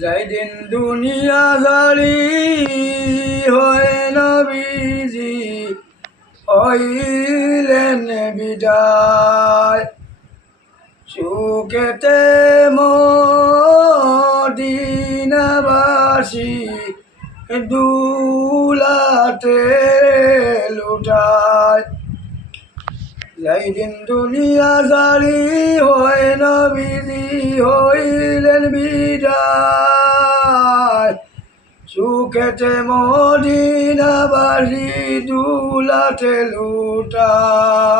যাই দিন দুনিয়া জালি হয় নবীজি হইলেন বিদায়। সুখেতে মদিনাবাসী দুলাতে লুটায়। যাই দিন দুনিয়া জালি হয় নবীজি হইলেন বিদায় সুখেতে মদিনাবাসী দুলাতে লুটায়।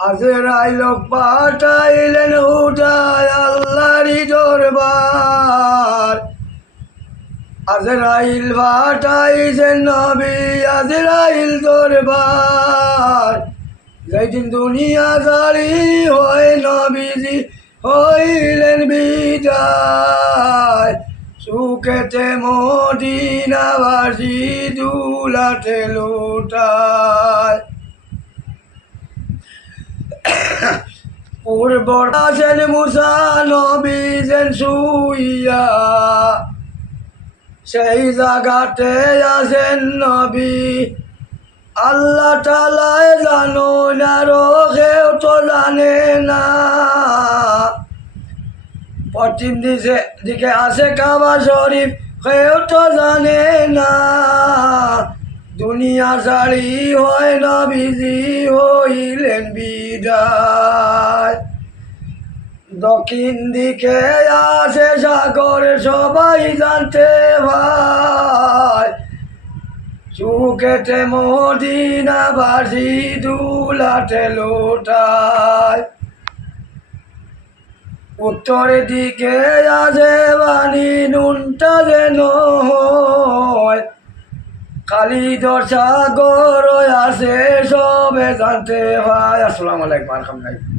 আজরাই লোক পাঠাইলেন হুদায় আল্লাহরি দরবার। আজরাইল পাঠাইছেন নবী আজরাইল দরবার। যেদিন দুনিয়া জারি হয় নবীজি হইলেন বিদায় সুখেতে মদিনাবাসী দুলাতে লুটায়। পূর্বর আছেন মুসা, নবী যেন শুইয়া। সেই জায়গাতে আছেন নবী। আল্লাহ তালায় জানো না রো কেউ পশ্চিম দিকে দিকে আছে কাবা শরীফ, কেউ তো জানে না। দুনিয়া সারি হয় না বিজি হইলেন বিদায়। দক্ষিণ দিকে আছে সাগর, সবাই জানতে ভাই। সুখেতে মদিনা বাসি দুলাতে লোটায়। উত্তরের দিকে আছে বাণী নুনটা যেন কালি দর্শা গর আছে, সবে জানতে ভাই আসসালামু আলাইকুম, আলহামদুলিল্লাহ।